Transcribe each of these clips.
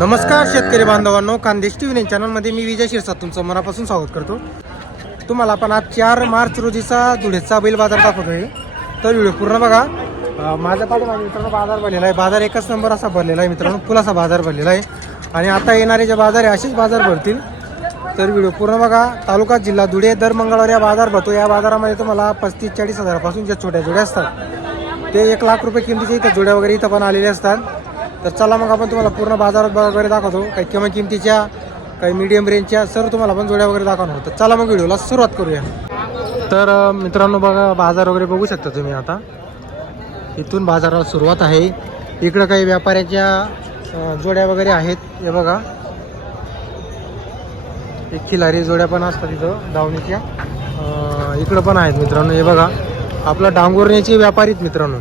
नमस्कार शेतकरी बांधवांनो कांदेश टी व्ही चॅनलमध्ये मी विजय शिरसाट तुमचं मनापासून स्वागत करतो. तुम्हाला आपण आज चार मार्च रोजीचा धुळेचा बैल बाजार दाखवतोय. तर व्हिडिओ पूर्ण बघा. माझ्या पाठीमागे मित्रांनो बाजार भरलेला आहे. बाजार एकच नंबर असा भरलेला आहे मित्रांनो. फुलासा बाजार भरलेला आहे. आणि आता येणारे जे बाजार आहे असेच बाजार भरतील. तर व्हिडिओ पूर्ण बघा. तालुका जिल्हा धुळे दर मंगळवार या बाजार भरतो. या बाजारामध्ये तुम्हाला पस्तीस चाळीस हजारापासून ज्या छोट्या जोड्या असतात ते एक लाख रुपये किमतीच्या इथं जोड्या वगैरे इथं पण आलेले असतात. तर चला मग आपण तुम्हाला पूर्ण बाजारात वगैरे दाखवतो. काही कमी किमतीच्या काही मीडियम रेंजच्या सर्व तुम्हाला पण जोड्या वगैरे दाखवणार होतं चला मग व्हिडिओला सुरुवात करूया. तर मित्रांनो बघा बाजार वगैरे बघू शकता तुम्ही आता. इथून बाजाराला सुरुवात आहे. इकडं काही व्यापाऱ्यांच्या जोड्या वगैरे आहेत. हे बघा. एक खिलारी जोड्या पण असतात इथं दावणीच्या. इकडं पण आहेत मित्रांनो हे बघा. आपला डांगोरण्याचे व्यापारी आहेत मित्रांनो.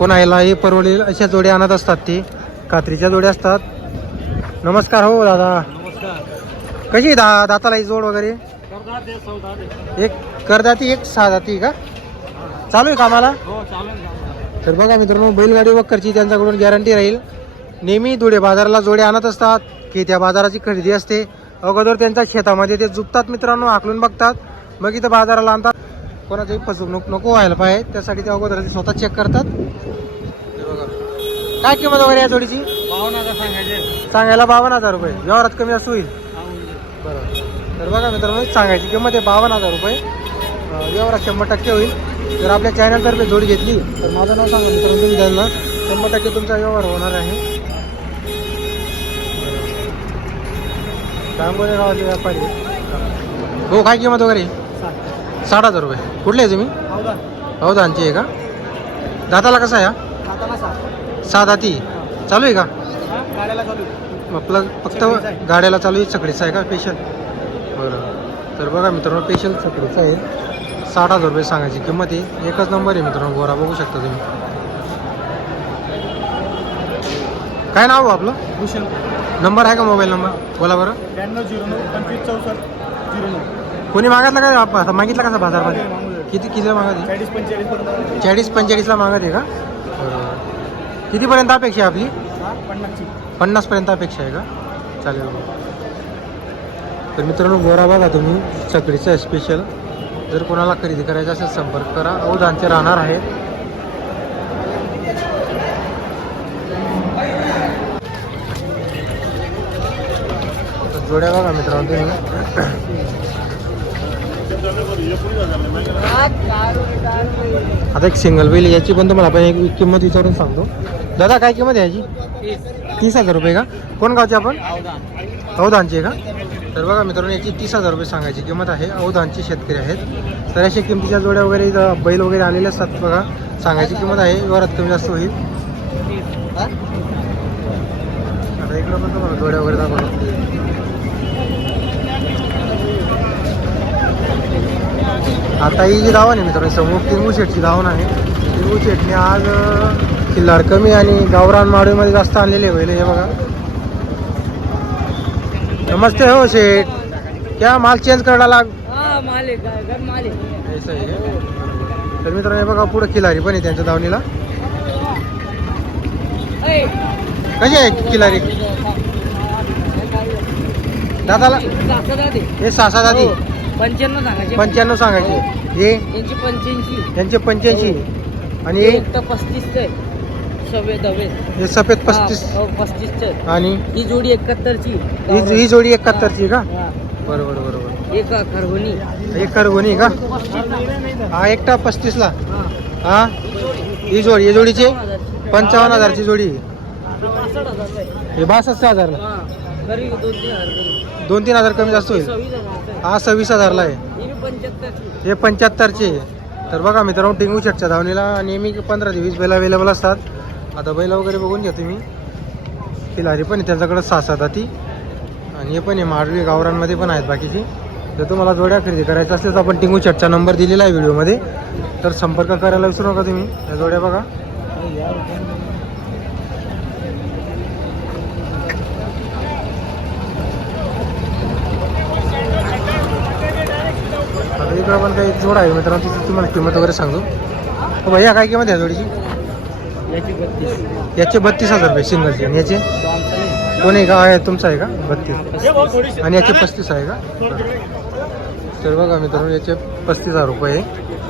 की कोणाला हे परवडेल. अशा जोड्या आणत असतात ते. कात्रीच्या जोड्या असतात. नमस्कार हो दादा. कशी दा दाताला ही जोड वगैरे? एक करदाती एक सहा दाती का? चालू आहे कामाला? तर बघा मित्रांनो बैलगाडी वक्करची त्यांच्याकडून गॅरंटी राहील. नेहमी धुळे बाजाराला जोडे आणत असतात. की त्या बाजाराची खरेदी असते. अगोदर त्यांच्या शेतामध्ये ते जुपतात मित्रांनो आकलून बघतात. मग इथं बाजाराला आणतात. कोणाचंही फसवणूक नको व्हायला पाहिजे. त्यासाठी ते अगोदर ते स्वतः चेक करतात. हे बघा. काय किंमत वगैरे या जोडीची? सांगायला बावन्न हजार रुपये. व्यवहारात कमी असं होईल. बरं. तर बघा मित्रांनो सांगायची किंमत आहे बावन्न हजार रुपये. व्यवहारात शंभर टक्के होईल. जर आपल्या चॅनलतर्फे जोडी घेतली तर माझं नाव सांगा मित्रांनो तुम्ही त्यांना शंभर टक्के तुमचा व्यवहार होणार आहे. डांगोरे गावाचे व्यापारी. हो काय किंमत वगैरे? साठ हजार रुपये. कुठले आहे तुम्ही हो दानची आहे का? दाताला कसा आहे हा? सहा दाती. चालू आहे का? आपलं फक्त गाड्याला चालू आहे सकडीचा आहे का? स्पेशल बरं. तर बघा मित्रांनो स्पेशल सकडीचा आहे. साठ हजार रुपये सांगायची किंमत आहे. एकच नंबर आहे मित्रांनो गोरा बघू शकता तुम्ही. काय नाव आहे आपलं? भूषण. नंबर आहे का मोबाईल नंबर बोला बरं. त्र्याण्णव झिरो नऊ पंचवीस चौसष्ट झिरो नऊ. कोणी मागितलं आप- आता मागितलं कसा बाजारमध्ये? किती किलो मागत आहे? चाळीस पंचेचाळीस पर्यंत. चाळीस पंचेचाळीसला मागत आहे का? बरोबर कितीपर्यंत अपेक्षा आहे आपली? हा पन्नासची. पन्नासपर्यंत अपेक्षा आहे का? चालेल मग. तर मित्रांनो गोरा बघा तुम्ही. चकडीचा स्पेशल जर कोणाला खरेदी करायचा असेल संपर्क करा. औदांचे राहणार आहेत. तर जोड्या बघा मित्रांनो तुम्ही. आता एक सिंगल बैल याची पण तुम्हाला आपण एक किंमत विचारून सांगतो. दादा काय किंमत आहे याची? तीस हजार रुपये का? कोण गावचे आपण? औदानची आहे का? तर बघा मित्रांनो याची तीस हजार रुपये सांगायची किंमत आहे. औदानचे शेतकरी आहेत. तर अशा किमतीच्या जोड्या वगैरे इथं बैल वगैरे आलेले असतात बघा. सांगायची किंमत आहे. व्यवहारात कमी जास्त होईल. आता इकडं पण तुम्हाला जोड्या वगैरे दाखवतो. आता ही जी धावण आहे मित्रांनो समोर तिंगू शेटची धावण आहे तिंगू शेटने आज किल्लार कमी आणि गावरान माडवीमध्ये जास्त आणलेले आहे बैल हे बघा नमस्ते हो शेठ क्या माल चेंज करना लाग हा? तर मित्रांनो हे बघा पुढे खिलारी पण आहे त्यांच्या धावणीला कशी आहे किल्लारी दादाला हे सहा दादी पंच्याण्णव सांगायचे. पंच्याण्णव सांगायचे. हे. यांची पंच्याऐंशी. त्यांचे पंच्याऐंशी. आणि हे हे? एक तर पस्तीसचे सव्वे दवे हे सफेद पस्तीस. पस्तीसचे आणि? ही जोडी एकाहत्तरची. ही ही जोडी एकाहत्तरची का? हा. बरोबर बरोबर. एक खरवणी एक का? हा एकटा पस्तीसला. हा. ही? जोडी ही जोडीचे? पंचावन्न हजारची जोडी. हजार. हे बासष्ट हजारला. हा. तरी दोन तीन हजार कमी. जास्त होईल. हा सव्वीस हजारला आहे. ही पंच्याहत्तरची तर बघा मित्रांनो टिंगू शकच्या धावणीला नेहमी पंधरा ते वीस बैल अवेलेबल असतात. आता बैल वगैरे बघून घ्या तुम्ही. खिलारी पण आहे त्यांच्याकडे सहा सात हाती. आणि हे पण आहे माडवी गावरांमध्ये पण आहेत बाकीची. जर तुम्हाला जोड्या खरेदी करायचं असेल तर आपण टिंगू चटचा नंबर दिलेला आहे व्हिडिओमध्ये. तर संपर्क करायला विसरू नका तुम्ही. या जोड्या बघा. इकडं पण काही जोड आहे मित्रांनो तिची तुम्हाला किंमत वगैरे सांगतो. हो भैया काय किंमत आहे जोडीची? याची बत्तीस. हजार रुपये सिंगलचे आणि याचे? कोणी का? आहे तुमचा आहे का? बत्तीस. आणि याचे पस्तीस आहे का? तर बघा मित्रांनो याचे पस्तीस हजार रुपये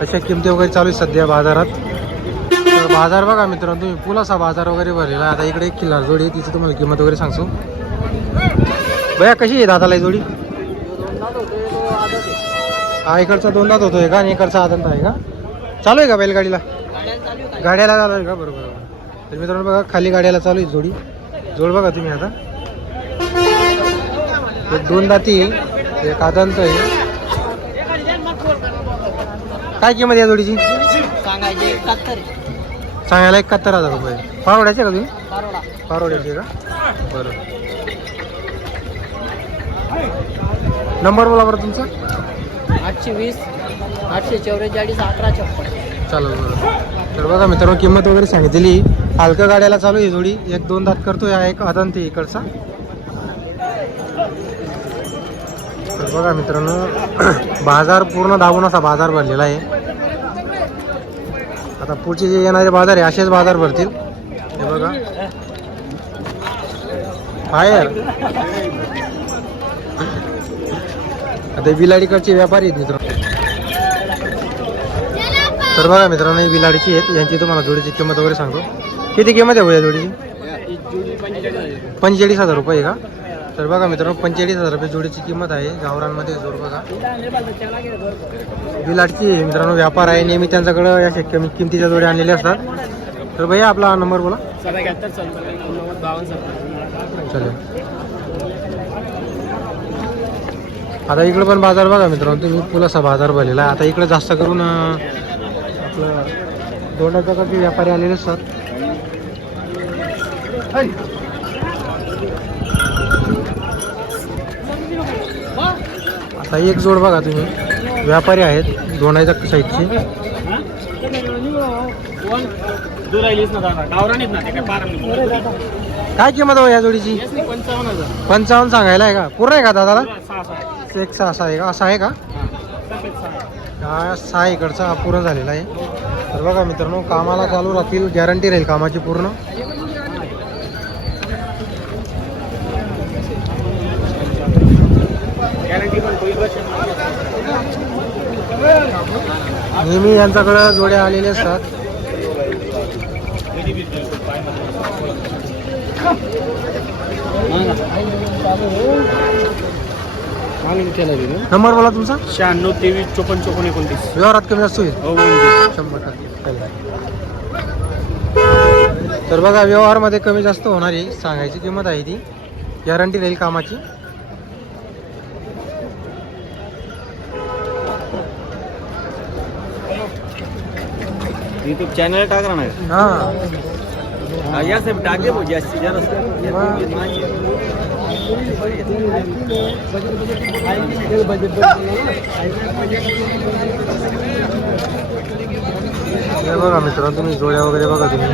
अशा किमती वगैरे चालू आहे सध्या बाजारात. तर बाजार बघा मित्रांनो तुम्ही पुलासा बाजार वगैरे भरलेला. आता इकडे एक किल्लार जोडी आहे तिची तुम्हाला किंमत वगैरे सांगतो. भैया कशी आहे दादाला जोडी? हा इकडचा दोन दात होतोय का आणि इकडचा आदंत आहे का? चालू आहे का बैलगाडीला? गाड्याला चालू आहे का? बरोबर तर मित्रांनो बघा खाली गाड्याला चालू आहे जोडी. जोड बघा तुम्ही आता. एक दोन दाती एक आदंत आहे. काय किंमत या जोडीची. सांगायला एकाहत्तर हजार रुपये. पारोड्याचे का तुम्ही? पारोडा. पारोड्याचे का? बरं. नंबर बोला बरं तुमचा. आठशे वीस आठशे चौवेचाळीस अकरा छप्पन. चालेल बरं तर बघा मित्रांनो किंमत वगैरे सांगितलेली. हलका गाड्याला चालू आहे जोडी. एक दोन दात करतो या एक अदंत इकडचा. तर बघा मित्रांनो बाजार पूर्ण दाबून असा बाजार भरलेला आहे. आता पुढचे जे येणारे बाजार आहे असेच बाजार भरतील. हे बघा. फायर आता बिलाडीकडचे व्यापारी आहेत मित्रांनो. तर बघा मित्रांनो ही बिलाडीची आहेत. यांची तुम्हाला जोडीची किंमत वगैरे सांगतो. किती किंमत आहे हो या जोडीची? पंचेचाळीस हजार रुपये आहे का? तर बघा मित्रांनो पंचेचाळीस हजार रुपये जोडीची किंमत आहे. गावरांमध्ये जोड बघा. बिलाडची मित्रांनो व्यापार आहे. नेहमी त्यांच्याकडं या कमी किमतीच्या जोड्या आणलेल्या असतात. तर भैया आपला नंबर बोला. सत्याहत्तर नव्वद बावन्न सत्तर चालेल आता इकडं पण बाजार बघा मित्रांनो तुम्ही पुलासा बाजार भरलेला आता इकडं जास्त करून आपलं दोन प्रकारचे व्यापारी आलेले असतात. आता एक जोड बघा तुम्ही. व्यापारी आहेत दोनाच्या साईडची. काय किंमत हो या जोडीची? पंचावन्न सांगायला आहे का? पूर्ण आहे का दादाला? एक सहा असा आहे का असा आहे का सहा हा सहा इकडचा हा पूर्ण झालेला आहे. तर बघा मित्रांनो कामाला चालू राहतील गॅरंटी राहील कामाची पूर्ण. नेहमी यांच्याकडं जोड्या आलेले असतात. नंबर बोला तुमचा? शहाण्णव तेवीस चोपन्न चोपन्न एकोणतीस. व्यवहारात कमी जास्त होईल. हो शंभर टक्के. तर बघा व्यवहारमध्ये कमी जास्त होणार आहे सांगायची किंमत आहे ती. गॅरंटी राहील कामाची. युट्यूब चॅनल टाकणार नाही. हा. या साहेब टाकले भाऊ जास्तीत जास्त. हे बघा मित्रांनो तुम्ही जोड्या वगैरे बघा तुम्ही.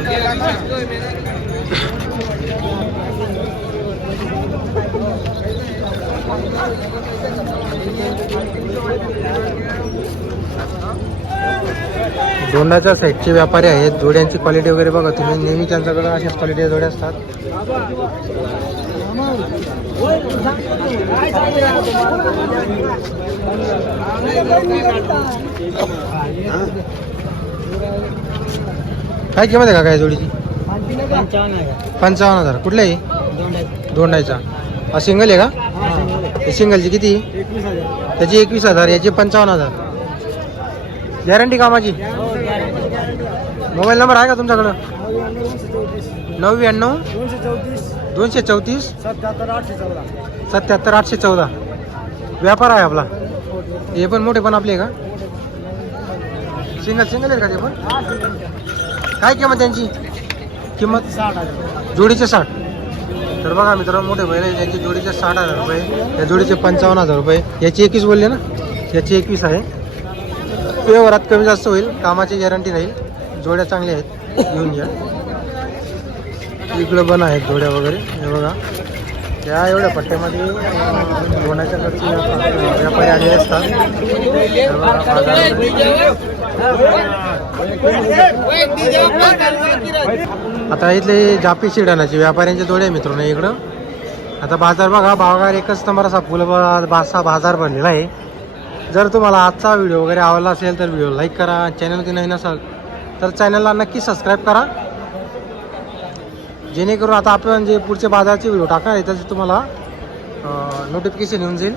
दोंडाच्या साईडचे व्यापारी आहेत. जोड्यांची क्वालिटी वगैरे बघा तुम्ही. नेहमी त्यांच्याकडे अशाच क्वालिटी जोड्या असतात. काय किंमत आहे का काय जोडीची? पंचावन्न हजार. कुठले दोन दोंडायचा हा सिंगल आहे का? सिंगलची किती? त्याची एकवीस हजार याची पंचावन्न हजार. गॅरंटी कामाची? मोबाईल नंबर आहे का तुमच्याकडं? नव्याण्णव दोनशे चौतीस? सत्याहत्तर आठशे चौदा. सत्याहत्तर आठशे चौदा. व्यापार आहे आपला. हे पण मोठे पण आपले का? सिंगल सिंगल आहेत का ते पण? काय किंमत त्यांची? किंमत? साठ हजार जोडीचे साठ. तर बघा मित्रांनो मोठे बैल आहे त्यांची जोडीचे साठ हजार रुपये या जोडीचे पंचावन्न हजार रुपये. याची एकवीस बोलले ना? याची एकवीस आहे. व्यवहारात कमी जास्त होईल कामाची गॅरंटी राहील. जोड्या चांगल्या आहेत. घेऊन घ्या. इकडं पण आहेत जोड्या वगैरे. हे बघा. त्या एवढ्या पट्ट्यामध्ये लोण्याच्या कडचे व्यापारी आले असतात. आता इथले जापी शिडाणाचे व्यापाऱ्यांचे जोडे आहे मित्रांनो इकडं. आता बाजार बघा बागार एकच नंबर असा फुल बासा बाजार बनलेला आहे. जर तुम्हाला आजचा व्हिडिओ वगैरे आवडला असेल तर व्हिडिओ लाईक करा चॅनल की नवीन असाल तर चॅनलला नक्की सबस्क्राईब करा. जेणेकरून आता आपण जे पुढचे बाजारचे व्हिडिओ टाकणार आहे त्याचे तुम्हाला नोटिफिकेशन येऊन जाईल.